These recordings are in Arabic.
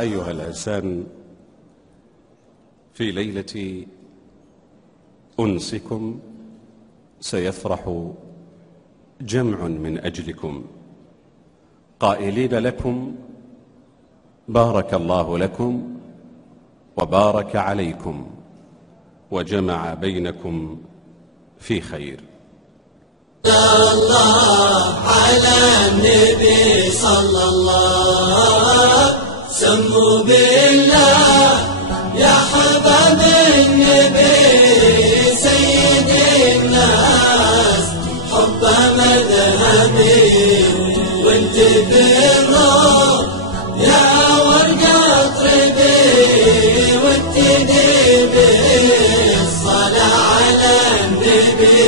أيها العرسان، في ليلة أنسكم سيفرح جمع من أجلكم قائلين لكم: بارك الله لكم وبارك عليكم وجمع بينكم في خير. الله على النبي صلى الله، سموا بالله يا حباب النبي سيد الناس، حب مذهبي وانت بالروح يا ورقة طربي، وابتدي بالصلاة على النبي.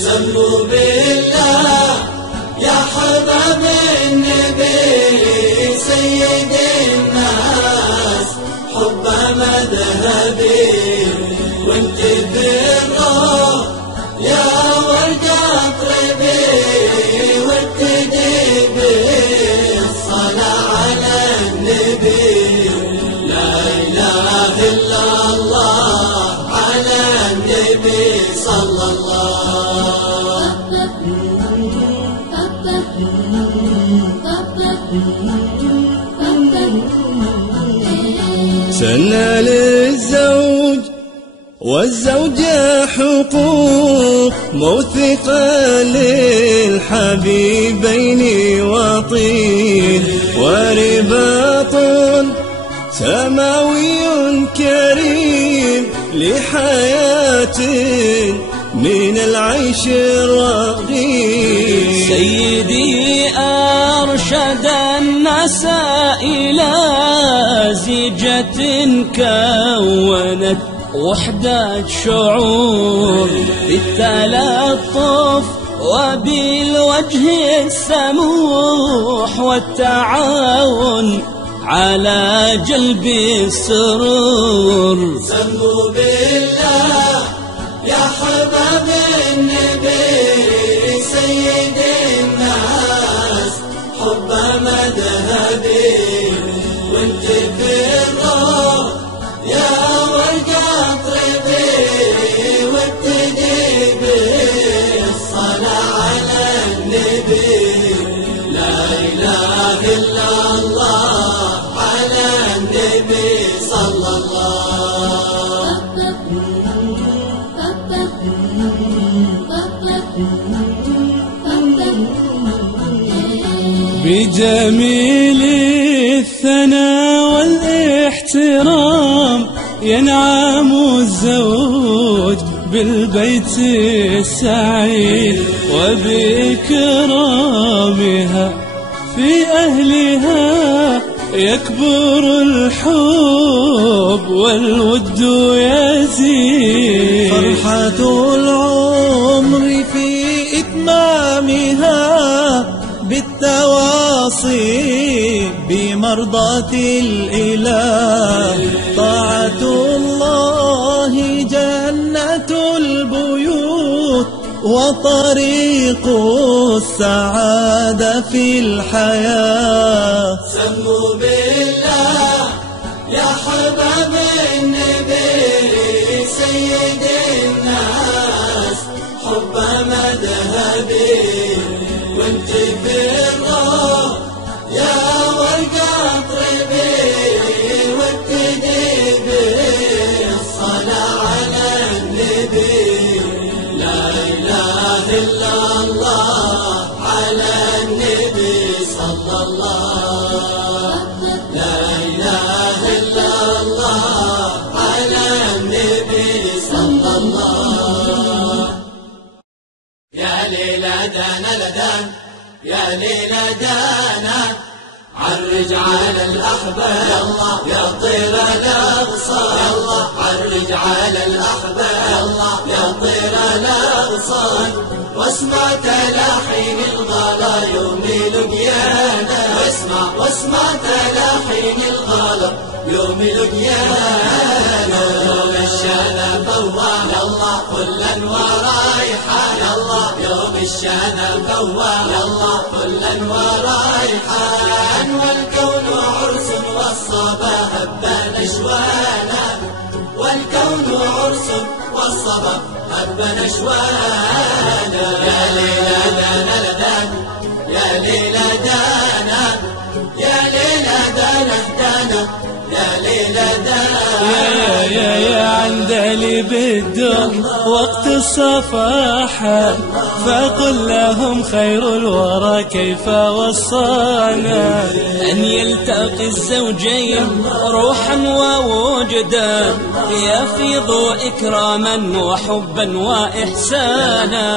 سموا بالله يا حباب النبي سيد الناس، حب مذهبي وانت بالروح يا ورقة طربي، وابتدي بالصلاة على النبي. لا إله إلا الله على النبي صلى الله. سنة للزوج والزوجة حقوق موثقة للحبيبين وطين، ورباط سماوي كريم لحياة من العيش الرغيد. سيدي أرشد الناس إلى زيجة كونت وحدة شعور بالتلطف وبالوجه السموح والتعاون على جلب السرور. سموا بالله يا حباب النبي سيد الناس، حب مذهبي وانت بالروح يا ورقة طربي، وابتدي بالصلاة على النبي. لا إله إلا الله على النبي صلى الله. بجميل الثناء والاحترام ينعم الزوج بالبيت السعيد، وبإكرامها في أهلها يكبر الحب والود يزيد. فرحة العمر في إتمامها بالتواصي بمرضاة الإله، طاعة الله جنة البيوت وطريق السعادة في الحياة. سموا بالله يا حباب النبي سيد الناس، حب مذهبي وانت بالروح يا ورقة طربي، وابتدي بالصلاة على النبي. لا إله إلا الله على النبي صلى الله. لا إله إلا الله على النبي صلى الله. يا ليلى دانا لدان يا ليلى دانا، عرج على الأحباب يا طير الأغصان، عرج على الأحباب يا طير الأغصان، واسمع تلاحين الغلا يوم لقيانا، واسمع تلاحين الغلا يوم لقيانا. يوم الشانا فوال الله كلا ورايحان، يوم الشانا فوال الله كلا ورايحان، والكون عرس والصلاة هب نشوانا، والكون عرس والصبا هب نشوانا. يا ليلى دانا لدان، يا ليلى دانا، يا ليلى دانا دانا، يا ليلى دانا. يا عندلي بالدور وقت الصفاحة، فقل لهم خير الورى كيف وصانا، أن يلتقي الزوجين روحا ووجدا، يفيض إكراما وحبا وإحسانا.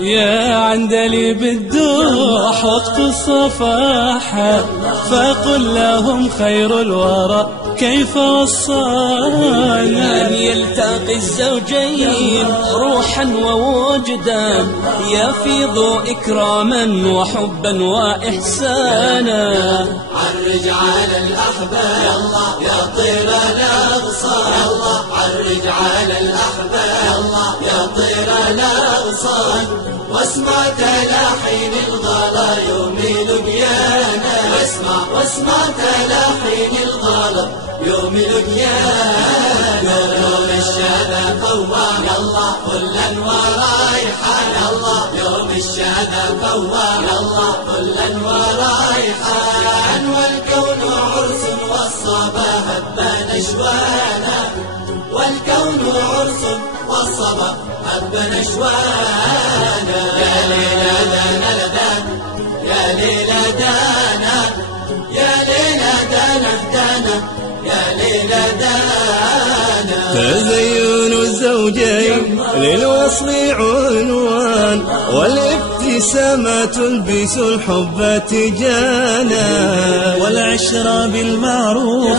يا عندلي بالدوح وقت الصفاحة، فقل لهم خير الورى كيف وصانا، أن يلتقي الزوجين روحا ووجدا، يفيض إكراما وحبا وإحسانا. عرج على الأحباب يا طير الأغصان، عرج على الأحباب يا طير الأغصان، واسمع تلاحين الغلا يومي لقيانا، واسمع تلاحين الغلا يومي لقيانا. يوم الشهادة فوام كلا ورايحان، يوم الشهادة فوام كلا ورايحان، والكون عرس والصبا هب نشوانا، والكون عرس والصبا هب نشوانا. يا ليلى دانا لدان، يا ليلى دانا، يا ليلى دانا دانا، يا ليلى دانا. تزين الزوجين للوصل عنوان، والابتسامة تلبس الحب تجانا، والعشرة بالمعروف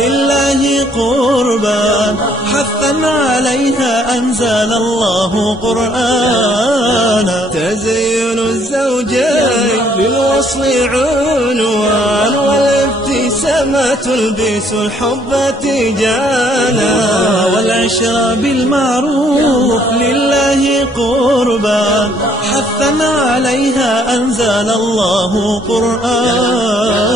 لله قربان، حثا عليها أنزل الله قرآنا. تزين الزوجين للوصل عنوان، والابتسامة تلبس الحب تجانا، والعشرة بالمعروف لله قربان، حثا عليها أنزل الله قرآنا.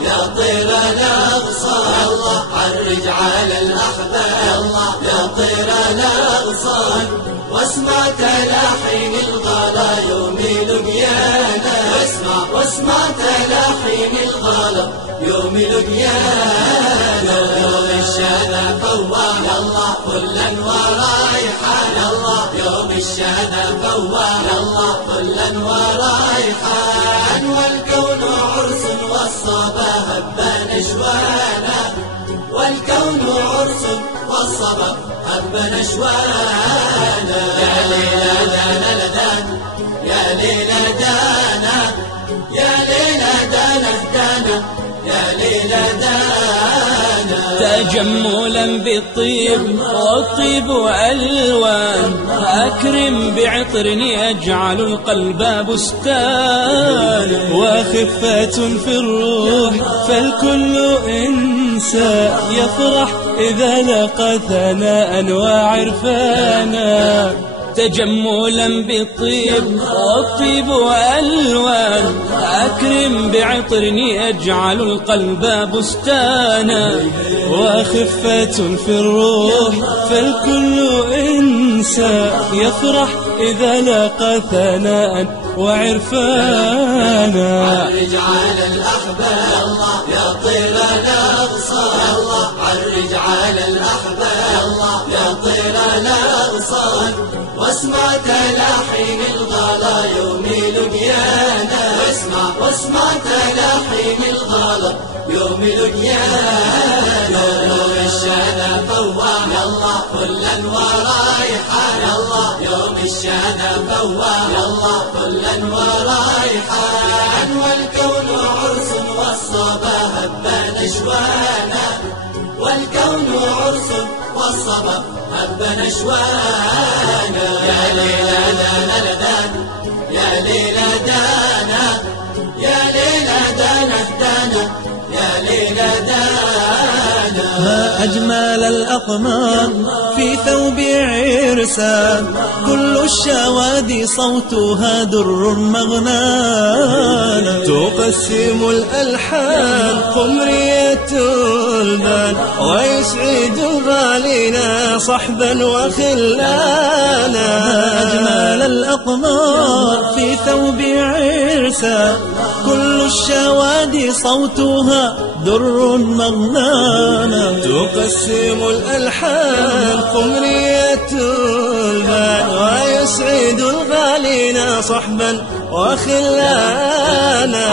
يا طير الأغصان، عرج على الأحباب يا طير الأغصان، واسمع تلاحين الغلا يومي لقيانا، واسمع تلاحين الغلا يومي لقيانا. يوم الشهادة فوام كلا ورايحان، يوم الشهادة فوام كلا ورايحان، والكون عرس والصبا هب نشوانا، والكون عرس والصبا هب نشوانا. يا ليلى دانا لدان، يا ليلى دانا، يا ليلى دانا دانا، يا ليلى دانا. تجملا بالطيب والطيب ألوان، أكرم بعطر يجعل القلب بستان، وخفة في الروح فالكل إنسى، يفرح إذا لقى ثناء وعرفانا. تجملا بالطيب والطيب ألوان، أكرم بعطر يجعل القلب بستانا، وخفة في الروح فالكل إنسى، يفرح إذا لقى ثناء وعرفانا. عرج على الأحباب يا طير الأغصان، عرج على الأحباب يا طير الأغصان، واسمع تلاحين الغلا يومي لقيانا، واسمع تلاحين الغلا يومي لقيانا. يوم الشهادة فوام كلا ورايحان، يوم الشهادة فوام كلا ورايحان، والكون عرس والصبا هب نشوانا، والكون عرس والصبا هب نشوانا. يا ليلى دانا لدان، يا ليلى دانا، يا ليلى دانا دانا، يا ليلى دانا. ما أجمل الأقمار في ثوب عرسان، كل الشوادي صوتها در مغنانا، تقسم الألحان قمرية البان، ويسعد غالينا صحبا وخلانا. ما أجمل الأقمار في ثوب عرسان، كل الشوادي صوتها در مغنانا، تقسم الألحان قمرية البان، ويسعد الغالين صحبا وخلانا.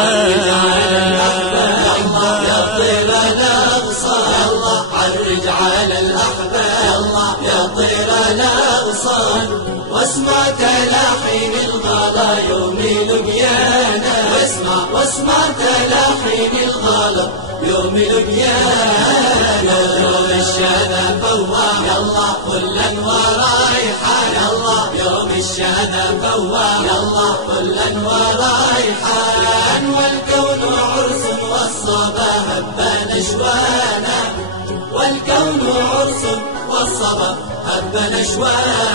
يا طير الأغصان عرج على الأحباب، يا طير الأغصان واسمع تلاحين الغلا يوم لقيانا، واسمع تلاحين الغلا يوم لقيانا. يوم الشهادة فواه يلا كلا ورايحان، يوم الشهادة فواه يلا كلا ورايحان. والكون عرس والصبا هبا نشوانا، والكون عرس والصبا هبا نشوانا.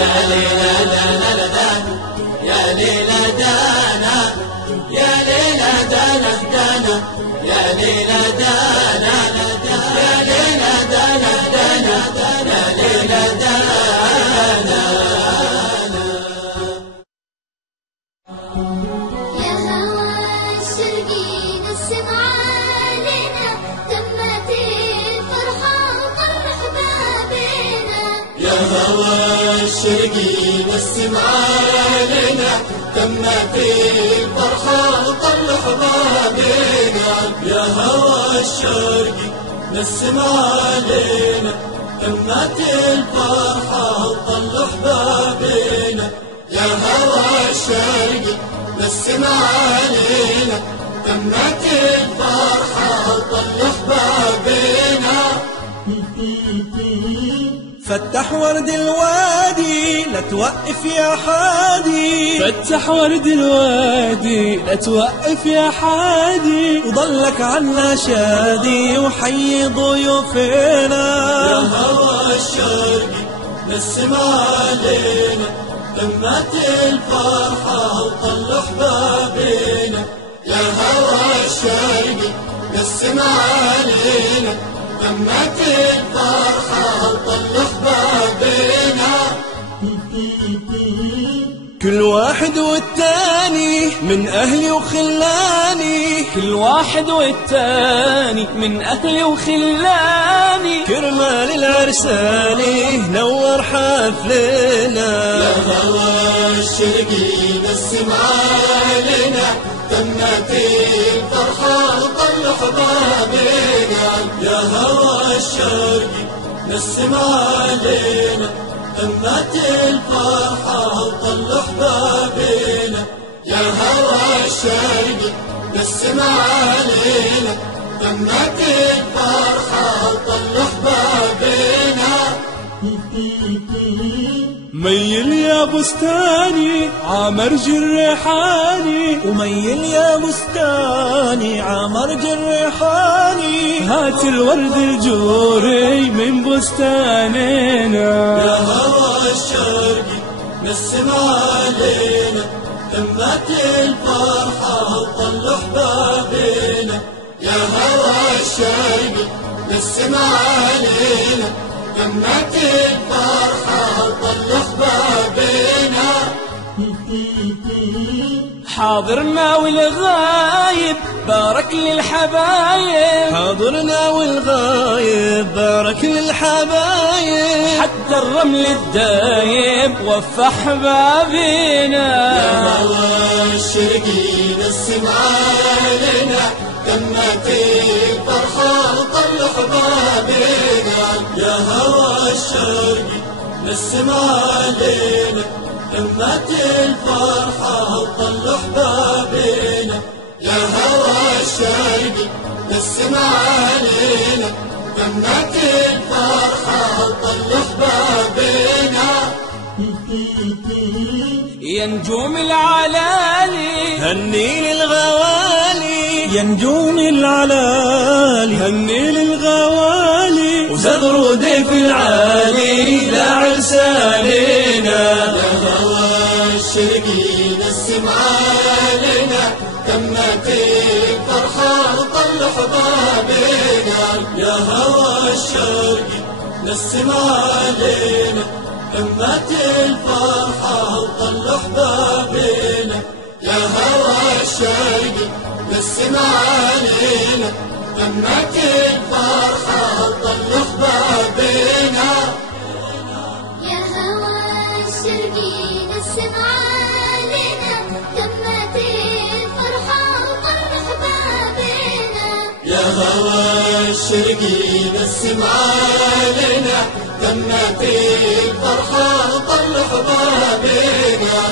يا ليلى دانا لدانا، يا ليلى دانا، يا ليلى دانا دانا، يا ليلى دانا، يا ليلى دانا دانا، يا ليلى دانا. يا هوى الشرقين السمع علينا، تمت الفرحة وطرح بابنا. يا هوى الشرقين السمع علينا، تمت الفرحة وطلع بابنا. يا هوى الشرقي نسم علينا، تمت الفرحة وطلع بابنا. يا هوى الشرقي نسم علينا، تمت الفرحة وطلع بابنا. فتح ورد الوادي لا توقف يا حادي، فتح ورد الوادي لا توقف يا حادي، وضلك عنا شادي وحي ضيوفنا. يا هوى الشرقي نسم علينا، تمت الفرحة وطلع بابنا. يا هوى الشرقي نسم علينا، تمت الفرحة وطلع بابنا. كل واحد والتاني من أهلي وخلاني، كل واحد والتاني من أهلي وخلاني، كرمال العرساني نور حفلنا. يا هوى الشرقي نسم علينا، تمت الفرحة وطلع بابنا. يا هوى الشرقي نسم علينا، تمت الفرحة وطلع بابنا. يا هوى الشرقي نسم علينا، تمت الفرحة وطلع بابنا. ميل يا بستاني عمرج الريحاني، وميل يا بستاني عمرج الريحاني، هات الورد الجوري من بستاننا. يا هوى الشرقي نسم علينا، تمت الفرحة وطلع بابنا. يا هوى الشرقي نسم علينا، تمت الفرحة وطلع بابنا. حاضرنا والغايب بارك للحبايب، حاضرنا والغايب بارك للحبايب، حتى الرمل الدايب وفى حبابنا. يا هوى الشرقي نسم علينا، تمت الفرحة وطلع بابنا. يا هوى الشرقي نسم علينا، تمت الفرحة وطلع بابنا. يا هوى الشرقي نسم علينا، تمت الفرحة وطلع بابنا. يا نجوم العلالي هني للغوالي، يا نجوم العلالي هني للغوالي وزغرودي في العالي لا عرس علينا. يا هوى الشرقي نسم علينا تمت الفرحة وطل حبابنا. يا هوى الشرقي نسم علينا تمت الفرحة وطل حبابنا. يا هوى الشرقي نسم علينا تمت الفرحة وطل حبابنا. يا هوى الشرقي نسم علينا تمت الفرحة وطل حبابنا. يا هوى الشرقي نسم علينا تمت الفرحة وطل حبابنا.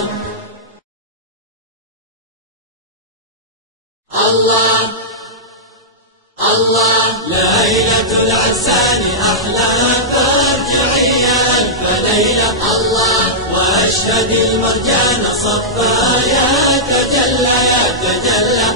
الله الله ليلة العرسان أحلى فارجعية ألف ليلة. الله وأشهد المرجان صفا يتجلى يتجلى.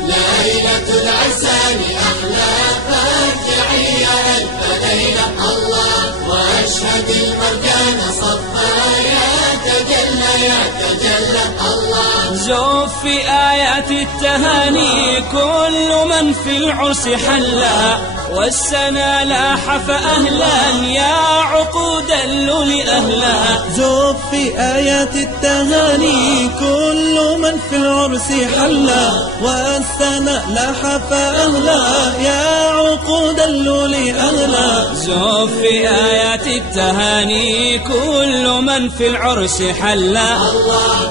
ليلة العرسان أحلى فارجعية ألف ليلة. الله وأشهد المرجان صفا يتجلى يتجلى. الله زوف في آيات التهاني كل من في العرس حلا والسنا لاح فأهلا يا عقود اللول أهلا. زوف في آيات التهاني كل من في العرس حلا والسناء لاح فأهلا يا عقود اللول أهلا. زوف في آيات التهاني كل من في العرس حلا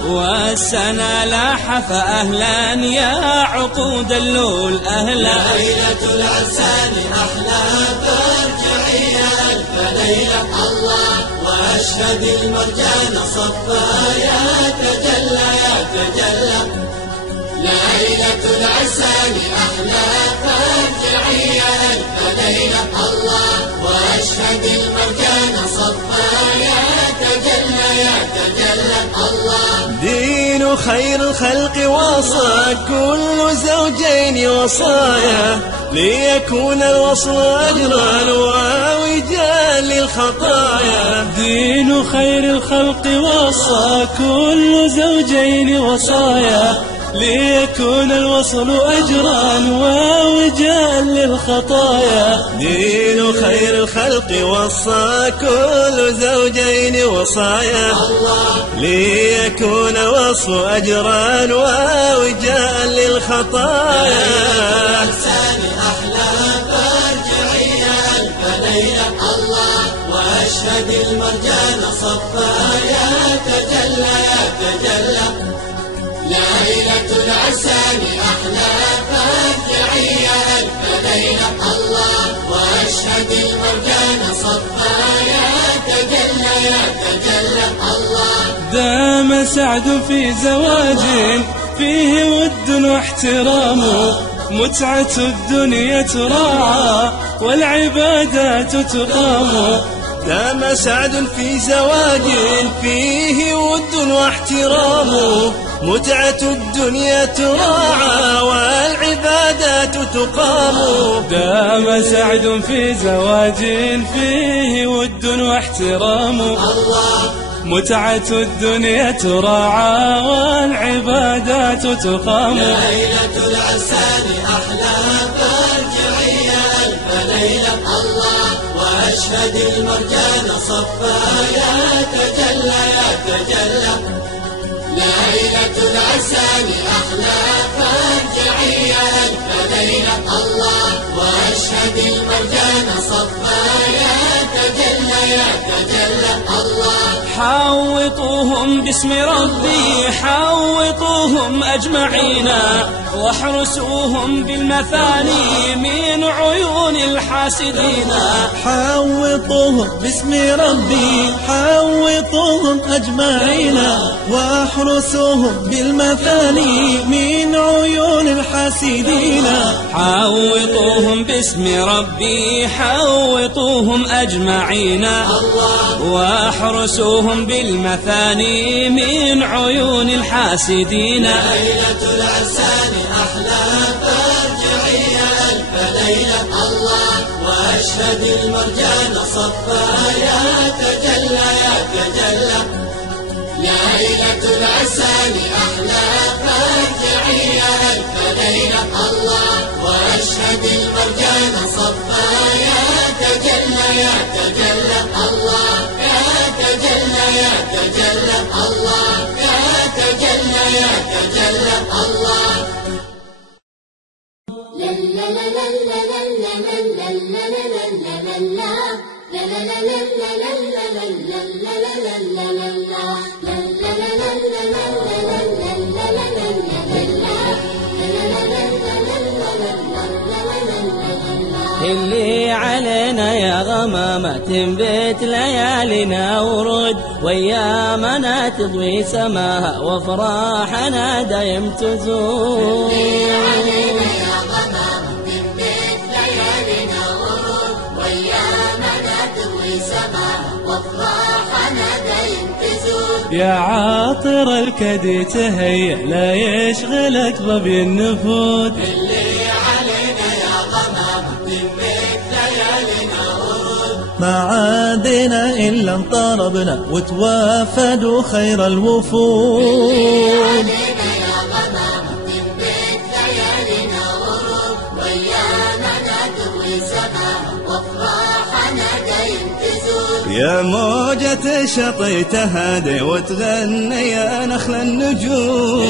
والسنا لاح فأهلا يا عقود اللول أهلا. ليلة العرسان أحلى فارجعية ألف ليلة. الله وأشهد المرجان صفا يتجلى يتجلى. ليلة العرسان أحلى فارجعية ألف ليلة. الله وأشهد المرجان صفا يتجلى يتجلى. الله دين خير الخلق وصى كل زوجين وصايا ليكون الوصل أجرا ووجاء للخطايا. دين خير الخلق وصى كل زوجين وصايا ليكون الوصل أجرا ووجاء للخطايا. دين خير الخلق وصى كل زوجين وصايا ليكون الوصل أجرا ووجاء للخطايا. العرسان أحلى فارجعية ألف ليلة. الله وأشهد المرجان صفا يتجلى يتجلى. ليلة العرسان أحلى فارجعية ألف ليلة. الله وأشهد المرجان صفا يتجلى يتجلى. الله دام سعد في زواج فيه ود واحترام متعة الدنيا تراعى والعبادات تقام. دام سعد في زواج فيه ود واحترام متعة الدنيا تراعى والعبادات تقام. دام سعد في زواج فيه ود واحترام متعة الدنيا تراعى والعبادات تقام. ليلة العرسان أحلى فارجعية ألف ليلة. الله وأشهد المرجان صفا يتجلى يتجلى. ليلة العرسان أحلى فارجعية ألف ليلة. الله وأشهد المرجان صفا يتجلى يتجلى. الله حوطوهم باسم ربي حوطوهم أجمعين واحرسوهم بالمثاني من عيون الحاسدين. حوطوهم باسم ربي حوطوهم أجمعين واحرسوهم بالمثاني من عيون الحاسدين. حوطوهم باسم ربي حوطوهم أجمعين واحرسوهم بالمثاني من عيون الحاسدين. ليلة العرسان أحلى وأشهد المرجان صفا يتجلى يتجلى. ليلة العسل أحلى فارجعية ألف ليلة الله. وأشهد المرجان صفا يتجلى يتجلى الله. يتجلى يتجلى الله. يتجلى يتجلى الله. لا لا لا لا لا لا لا لا لا لا لا. لا لا لا لا لا لا لا لا لا لا لا. اللي علينا يا غمامة تنبت ليالينا ورود، وأيامنا تضوي سماها وافراحنا دايم تزود. اللي علينا يا غمامة تنبت ليالينا ورود، وأيامنا تضوي سماها وافراحنا دايم تزود. يا عاطر الكدي تهيأ لا يشغلك ظبي النفوذ. ما عادنا إلا انطربنا وتوافدوا خير الوفود. يا غمامة تنبت ليالينا ورود، وأيامنا تضوي سماها وافراحنا دايم تزود. يا موجة شطي تهادي وتغني يا نخل النجود.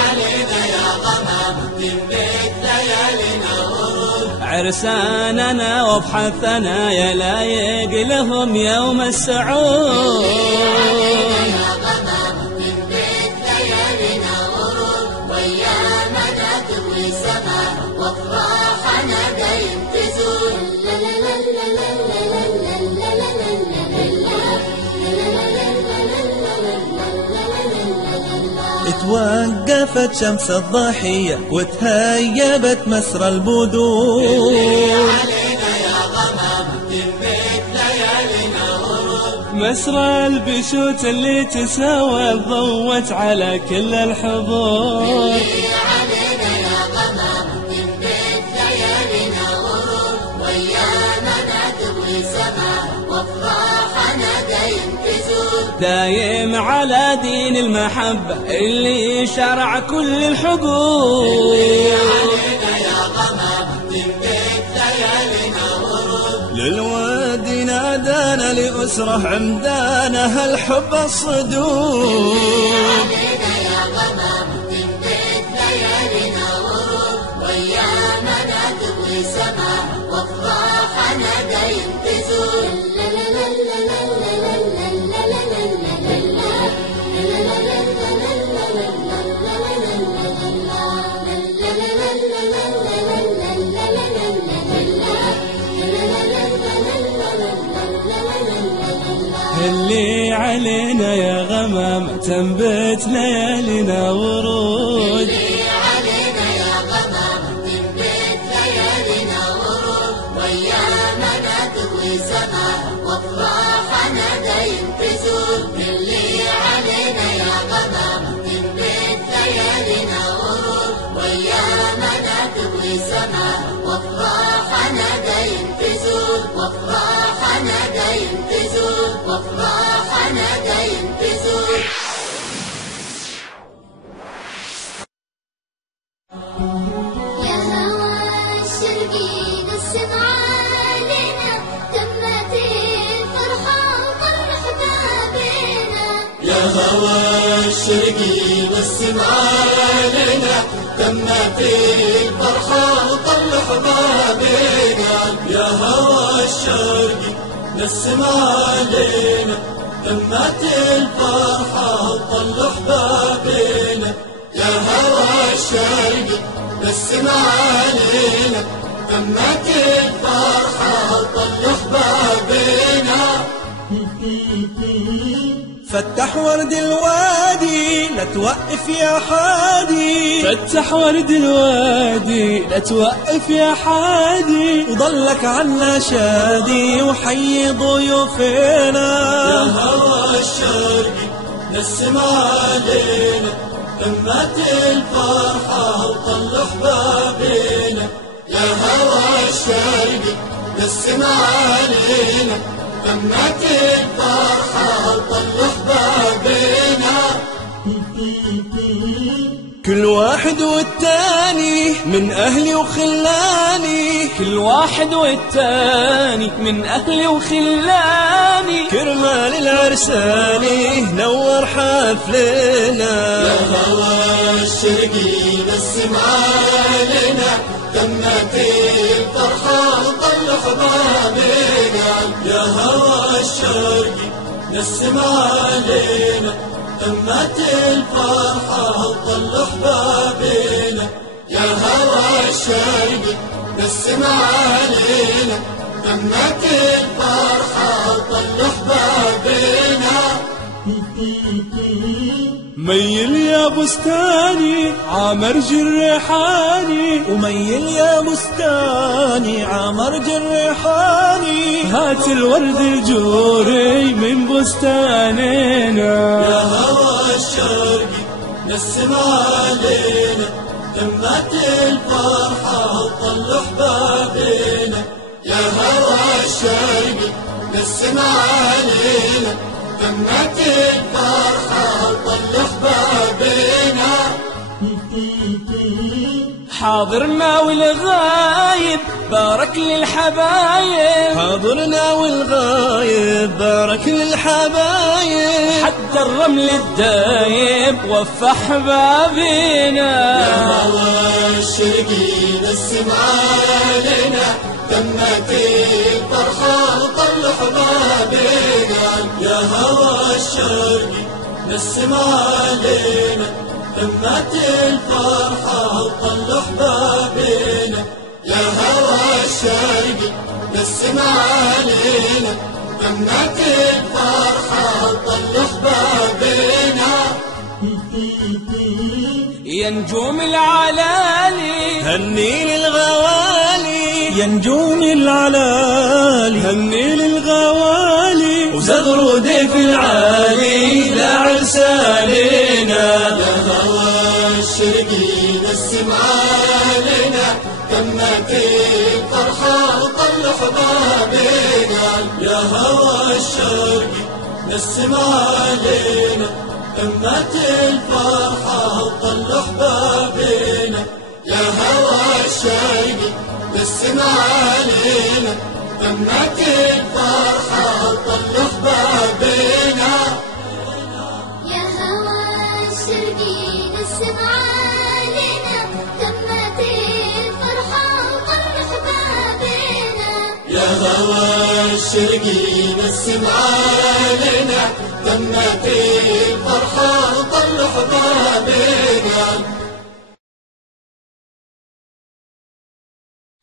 علينا يا غمامة تنبت ليالينا ورود، عرساننا وابحثنا يا لايق لهم يوم السعود. يا غمامة تنبت ليالينا ورود، وأيامنا تضوي سماها وافراحنا دايم تزود. توقفت شمس الضحية وتهيبت مسرى البدور. علينا يا غمامة تنبت ليالينا ورود، مسرى البشوت اللي تساوى ضوت على كل الحضور. علينا يا غمامة تنبت ليالينا ورود، وأيامنا تضوي سماها وافراحنا دايم تزود. دايم على دين المحبة اللي شرع كل الحقوق. علينا يا غمامة تنبت ليالينا ورود، للوادي نادانا لأسرة عمدانها الحب الصدوق. علينا يا غمامة تنبت ليالينا ورود، وأيامنا تضوي سماها وافراحنا دايم تزود. اللي علينا يا غمامة تنبت ليالينا ورود. اللي علينا يا غمامة تنبت ليالينا ورود، وأيامنا تضوي سماها وافراحنا دايم تزود. اللي علينا يا غمامة تنبت ليالينا ورود، وأيامنا تضوي سماها وافراحنا دايم تزود. وافراحنا دايم تزود. وافراحنا دايم تزود. يا هوى الشرقي نسم علينا تمت الفرحة وطرح بابنا. يا هوى الشرقي نسم علينا تمت الفرحة وطل حبابنا. يا هوى الشرقي نسم علينا تمت الفرحة وطل حبابنا. يا هوى الشرقي نسم علينا تمت الفرحة وطل حبابنا. فتح ورد الوادي لا توقف يا حادي. فتح ورد الوادي لا توقف يا حادي. وضلك عنا شادي وحي ضيوفنا. يا هوى الشرقي نسم علينا تمت الفرحة وطل حبابنا. يا هوى الشرقي نسم علينا تمت الفرحة وطل أحبابنا. كل واحد والتاني من أهلي وخلاني، كل واحد والتاني من أهلي وخلاني، كرمال العرساني نور حفلنا. يا هوى الشرقي نسم علينا تمت الفرحة وطل أحبابنا. يا هوى الشرقي نسم علينا تمت الفرحة وطل أحبابنا. يا هوى الشرقي نسم علينا تمت الفرحة وطل أحبابنا. ميل يا بستاني عامر جريحاني، وميل يا بستاني عمر جريحاني، هات الورد الجوري من بستاننا. يا هوى الشرقي نسم علينا تمت الفرحة وطل أحبابنا. يا هوى الشرقي نسم علينا تمت الفرحة وطل أحبابنا. حاضرنا والغايب بارك للحبايب، حاضرنا والغايب بارك للحبايب، حتى الرمل الدايب وفى أحبابنا. يا هوى الشرقي نسم علينا تمت الفرحة وطل أحبابنا. يا هوى الشرقي نسم علينا تمت الفرحة وطل أحبابنا. يا هوى الشرقي نسم علينا تمت الفرحة وطل أحبابنا. يا نجوم العلالي هني للغوالي، يا نجوم العلالي هني للغوالي، وزغرودي في العالي لا عرسانينا. يا هوى الشرقي نسم علينا تمت الفرحة وطل أحبابنا. يا هوى الشرقي نسم علينا تمت الفرحة وطل أحبابنا. يا هوى الشرقي نسم علينا تمت الفرحة وطل أحبابنا. يا هوى الشرقي نسم علينا تمت الفرحة وطل أحبابنا. يا هوى الشرقي نسم علينا تمت الفرحة وطل أحبابنا.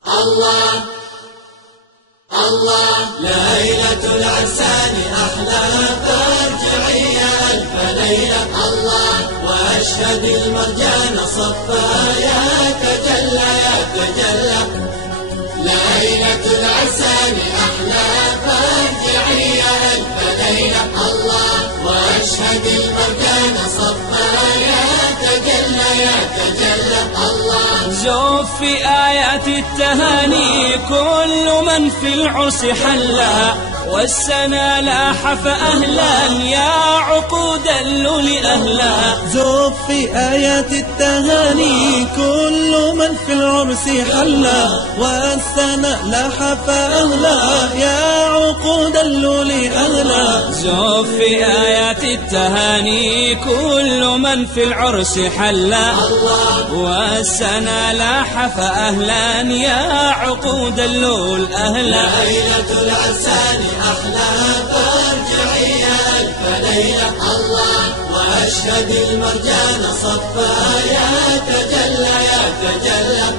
الله الله ليلة العرسان أحلى فرجعية ألف ليلة. الله وأشهد المرجان صفا يتجلى يتجلى. ليلة العرسان أحلى فرجعية ألف ليلة. الله وأشهد المرجان صفا يتجلى يتجلى. الله زوف في آيات التهاني كل من في العرس حلا، والسنى لاح فأهلا يا عقود اللول أهلا. زوف في آيات التهاني كل من في العرس حلا، والسنة لاح فأهلا يا عقود اللول أهلا. زوف في آيات التهاني كل من في العرس حلا، والسنى لاح فأهلا يا عقود اللول أهلا. ليلة العرسان أحلى فرجعية ألف ليلة. الله وأشهد المرجان صفا يتجلى يتجلى.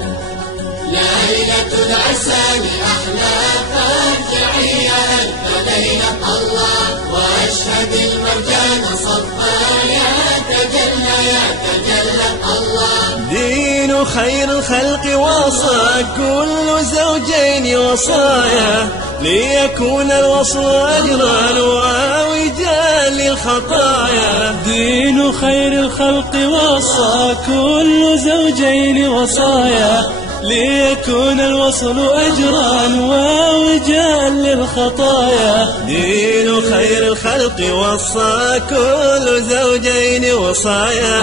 ليلة العرسان أحلى فرجعية ألف ليلة. الله وأشهد المرجان صفا يتجلى يتجلى. الله دين خير الخلق وصى كل زوجين وصايا، ليكون الوصل أجرا ووجا للخطايا. دين خير الخلق وصى كل زوجين وصايا، ليكون الوصل أجرا ووجاء للخطايا. دين خير الخلق وصى كل زوجين وصايا،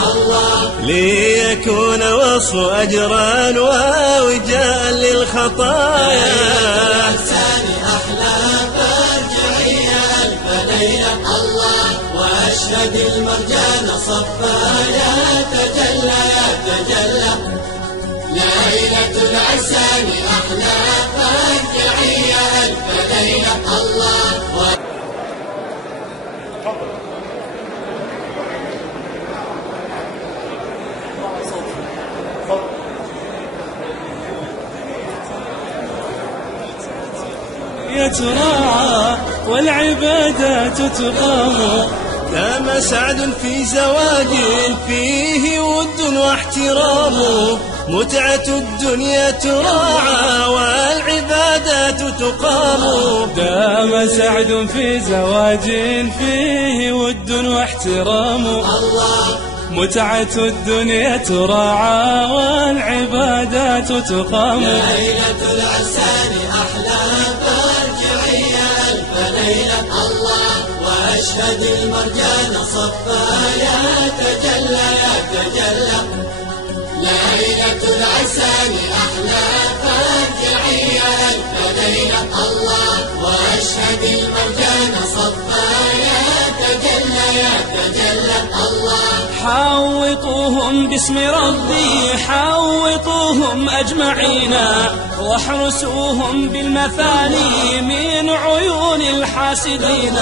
ليكون الوصل أجرا ووجاء للخطايا. أحلى فارجعي ألف ليلة وأشهد المرجان صفايا تجلى يتجلى. ليلة العرسان أحلى فارجعي ألف ليلة يتراعى والعبادات تقام. دام سعد في زواج فيه ود واحترام، متعة الدنيا تراعى والعبادات تقام. دام سعد في زواج فيه ود واحترام، متعة الدنيا تراعى والعبادات تقام. ليلة العرسان أحلى فارجعي ألف ليلة وأشهد المرجان صفايا تجلى يتجلى. ليلة العرسان أحلى فارجعي ألف ليلة وأشهد المرجان صفايا تجلى يتجلى. حوطوهم باسم ربي حوطوهم أجمعين، واحرسوهم بالمثاني من عيون الحاسدين.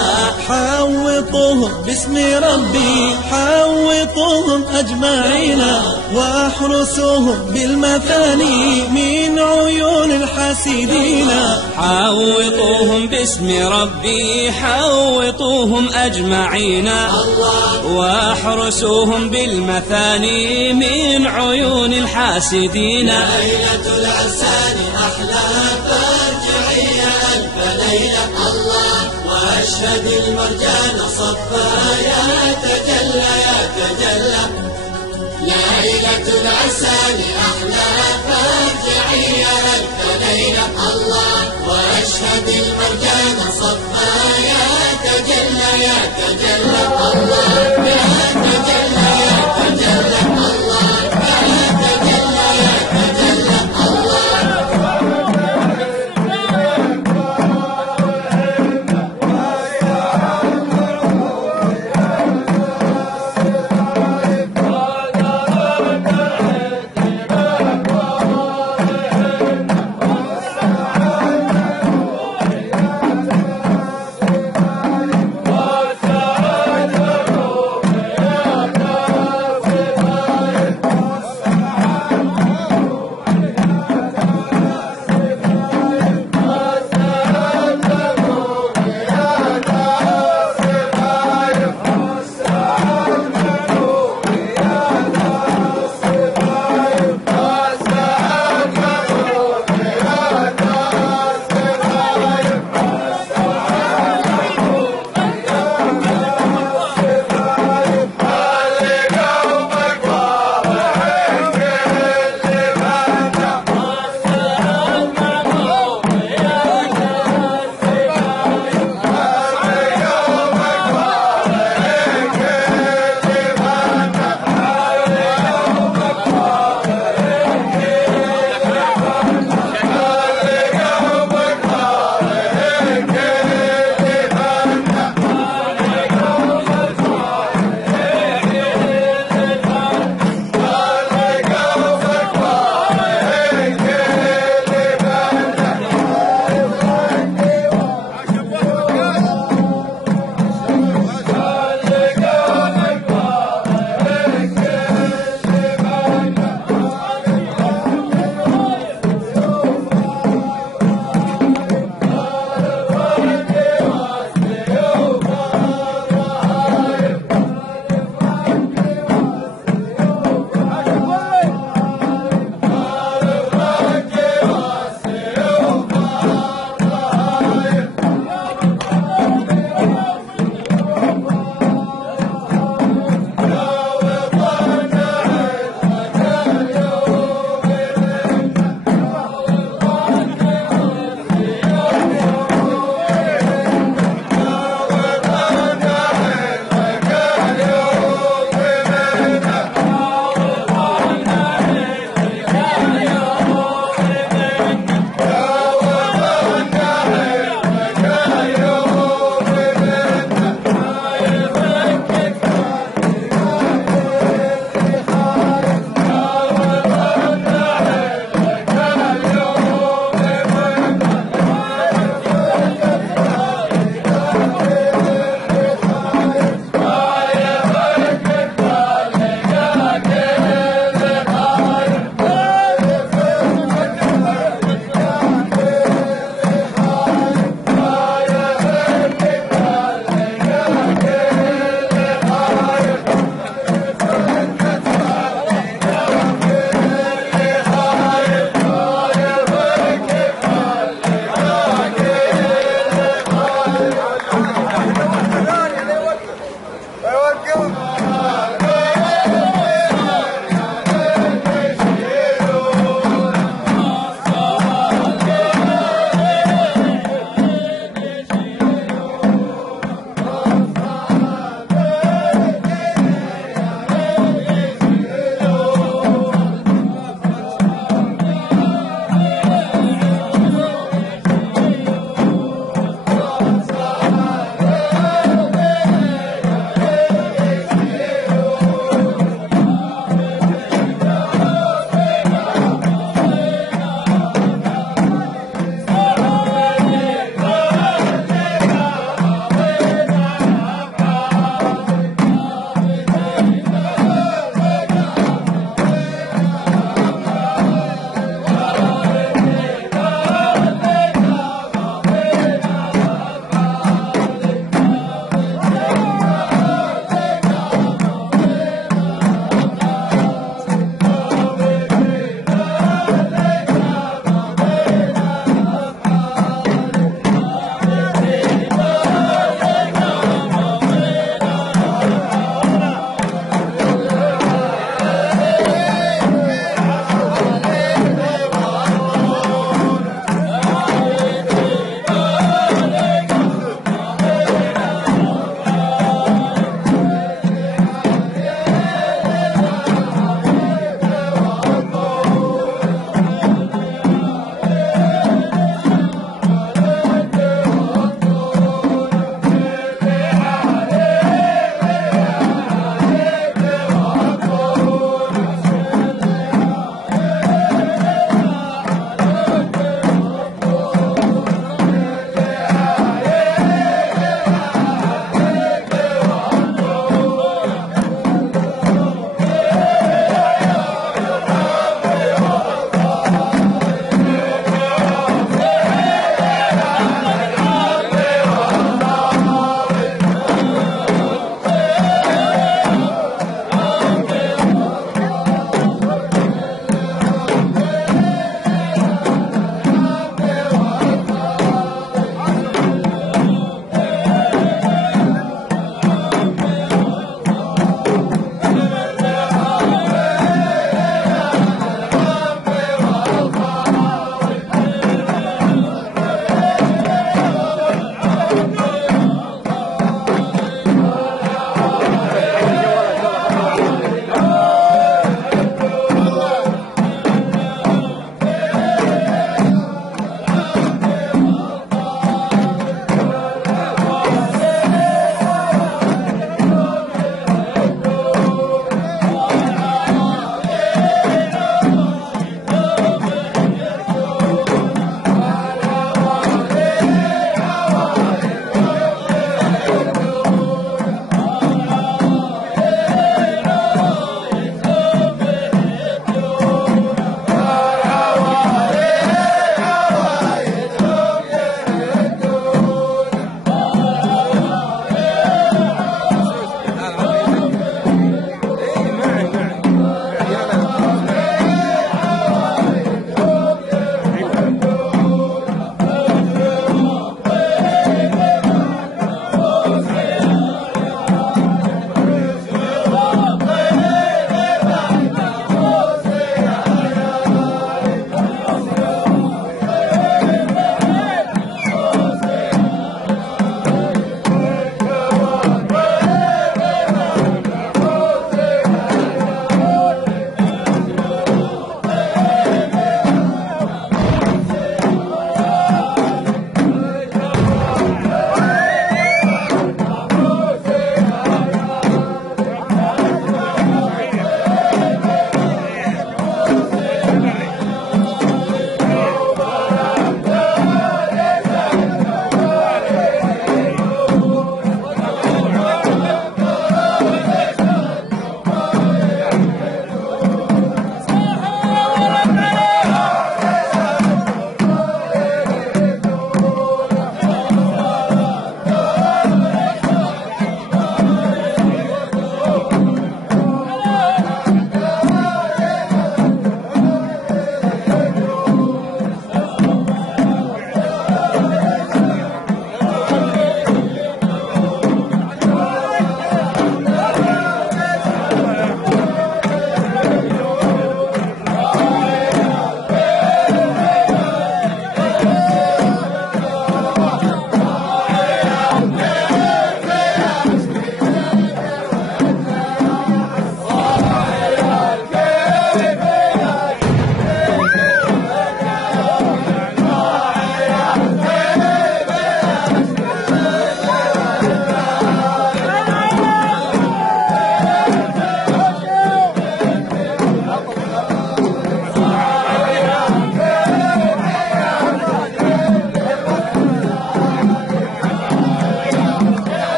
حوطوهم باسم ربي حوطوهم أجمعين، واحرسوهم بالمثاني من عيون الحاسدين. حوطوهم باسم ربي حوطوهم أجمعين، واحرسوهم بالمثاني من عيون الحاسدين. ليلة العرسان أحلى فارجعي ألف ليلة وأشهد المرجان صفايا تجلى يتجلى. ليلة العرسان أحلى فارجعي ألف ليلة وأشهد المرجان صفايا تجلى يتجلى.